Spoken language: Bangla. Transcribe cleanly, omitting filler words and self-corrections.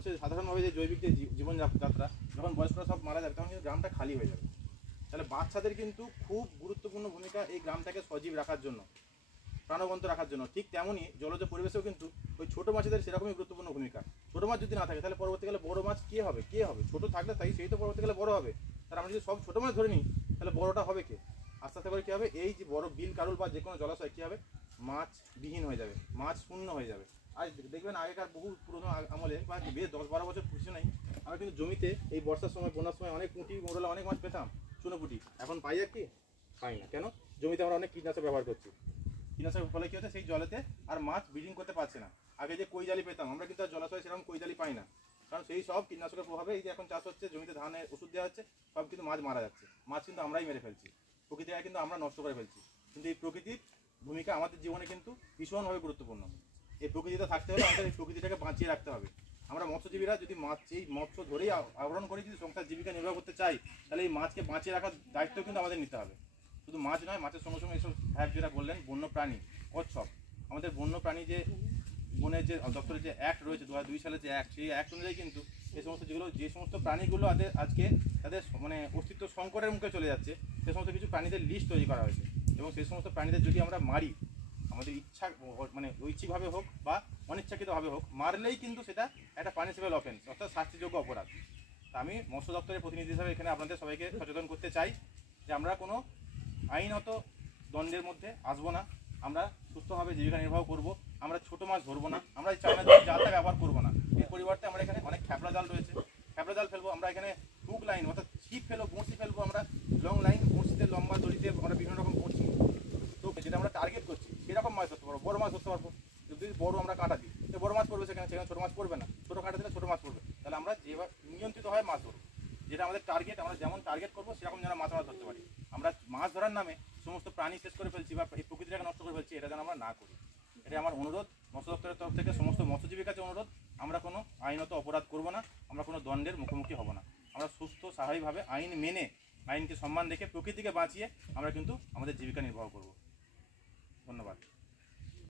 মানুষের সাধারণভাবে যে জৈবিক যে জীবনযাত্রা, যখন বয়স্করা সব মারা যাবে তখন কিন্তু গ্রামটা খালি হয়ে যাবে। তাহলে বাচ্চাদের কিন্তু খুব গুরুত্বপূর্ণ ভূমিকা এই গ্রামটাকে সজীব রাখার জন্য, প্রাণবন্ত রাখার জন্য। ঠিক তেমনই জলজ পরিবেশেও কিন্তু ওই ছোটো মাছেদের সেরকমই গুরুত্বপূর্ণ ভূমিকা। ছোটো মাছ যদি না থাকে তাহলে পরবর্তীকালে বড়ো মাছ কে হবে? ছোটো থাকলে তাই সেই তো পরবর্তীকালে বড়ো হবে। তাহলে আমরা যদি সব ছোটো মাছ ধরে নিই তাহলে বড়োটা হবে কে? আস্তে আস্তে করে কী হবে, এই যে বড় বিল কারুল বা যে কোনো জলাশয় কী হবে, মাছ বিহীন হয়ে যাবে, মাছ শূন্য হয়ে যাবে। আর দেখবেন আগেকার বহু পুরোনো আমলে বা বেশ 10-12 বছর পিছু নেই, আমরা কিন্তু জমিতে এই বর্ষার সময় বন্যার সময় অনেক পুঁটি মোড়লা অনেক মাছ পেতাম, চুনো পুঁটি। এখন পাই আর কি? পাই না। কেন? জমিতে আমরা অনেক কীটনাশক ব্যবহার করছি। কীটনাশকের ফলে কী হচ্ছে, সেই জলেতে আর মাছ ব্রিডিং করতে পারছে না। আগে যে কৈজালি পেতাম আমরা, কিন্তু আর জলাশয়ে সেরকম কৈজালি পাই না, কারণ সেই সব কীটনাশকের প্রভাবে এই যে এখন চাষ হচ্ছে, জমিতে ধানের ওষুধ দেওয়া হচ্ছে, সব কিন্তু মাছ মারা যাচ্ছে। মাছ কিন্তু আমরাই মেরে ফেলছি, প্রকৃতিকে কিন্তু আমরা নষ্ট করে ফেলছি। কিন্তু এই প্রকৃতির ভূমিকা আমাদের জীবনে কিন্তু ভীষণভাবে গুরুত্বপূর্ণ। এই প্রকৃতিতে থাকতে হলে আমাদের এই প্রকৃতিটাকে বাঁচিয়ে রাখতে হবে। আমরা মৎস্যজীবীরা যদি এই মৎস্য ধরেই আহরণ করে যদি সংসার জীবিকা নির্বাহ করতে চাই, তাহলে এই মাছকে বাঁচিয়ে রাখার দায়িত্ব কিন্তু আমাদের নিতে হবে। শুধু মাছ নয়, মাছের সঙ্গে সঙ্গে এসব সাহেব যেটা বললেন বন্য প্রাণী, কচ্ছপ, আমাদের বন্য প্রাণী যে বনের যে দপ্তরের যে অ্যাক্ট রয়েছে 2002 সালের যে অ্যাক্ট, সেই অ্যাক্ট অনুযায়ী কিন্তু এই সমস্ত যে সমস্ত প্রাণীগুলো আজকে তাদের মানে অস্তিত্ব সংকটের মুখে চলে যাচ্ছে, সে সমস্ত কিছু প্রাণীদের লিস্ট তৈরি করা হয়েছে। এবং সেই সমস্ত প্রাণীদের যদি আমরা মারি, আমাদের ইচ্ছা মানে ঐচ্ছিকভাবে হোক বা অনিচ্ছাকৃতভাবে হোক, মারলেই কিন্তু সেটা একটা পানিশেবল অফেন্স, অর্থাৎ শাস্তিযোগ্য অপরাধ। তা আমি মৎস্য দপ্তরের প্রতিনিধি হিসাবে এখানে আপনাদের সবাইকে সচেতন করতে চাই যে আমরা কোনো আইনত দণ্ডের মধ্যে আসবো না, আমরা সুস্থভাবে জীবিকা নির্বাহ করব, আমরা ছোটো মাছ ধরবো না, আমরা চায়না জালটা ব্যবহার করবো না। এর পরিবর্তে আমরা এখানে অনেক খ্যাপলা জাল রয়েছে, খ্যাপলা জাল ফেলবো, আমরা এখানে হুক লাইন অর্থাৎ ছিপ ফেলবো, বঁড়শি ফেলবো, আমরা লং লাইন, বঁড়শিতে লম্বা দড়িতে আমরা বিভিন্ন রকম করছি। তো যেটা আমরা টার্গেট করছি সেরকম মাছ ধরতে পারবো, বড়ো মাছ ধরতে পারবো। যদি বড়ো আমরা কাঁটা দিই তো বড়ো মাছ পড়বে, সেখানে ছোটো মাছ পড়বে না, ছোটো কাঁটা দিলে ছোটো মাছ পড়বে। তাহলে আমরা যেভাবে নিয়ন্ত্রিতভাবে মাছ ধরবো, যেটা আমাদের টার্গেট, আমরা যেমন টার্গেট করবো সেরকম যেন মাছ আমরা ধরতে পারি। আমরা মাছ ধরার নামে সমস্ত প্রাণী শেষ করে ফেলছি বা এই প্রকৃতিটাকে নষ্ট করে ফেলছি, এটা যেন আমরা না করি। এটাই আমার অনুরোধ মৎস্য দপ্তরের তরফ থেকে, সমস্ত মৎস্যজীবীর কাছে অনুরোধ, আমরা কোনো আইনত অপরাধ করব না, আমরা কোনো দণ্ডের মুখোমুখি হব না। আমরা সুস্থ স্বাভাবিকভাবে আইন মেনে, আইনকে সম্মান রেখে, প্রকৃতিকে বাঁচিয়ে আমরা কিন্তু আমাদের জীবিকা নির্বাহ করব। ধন্যবাদ।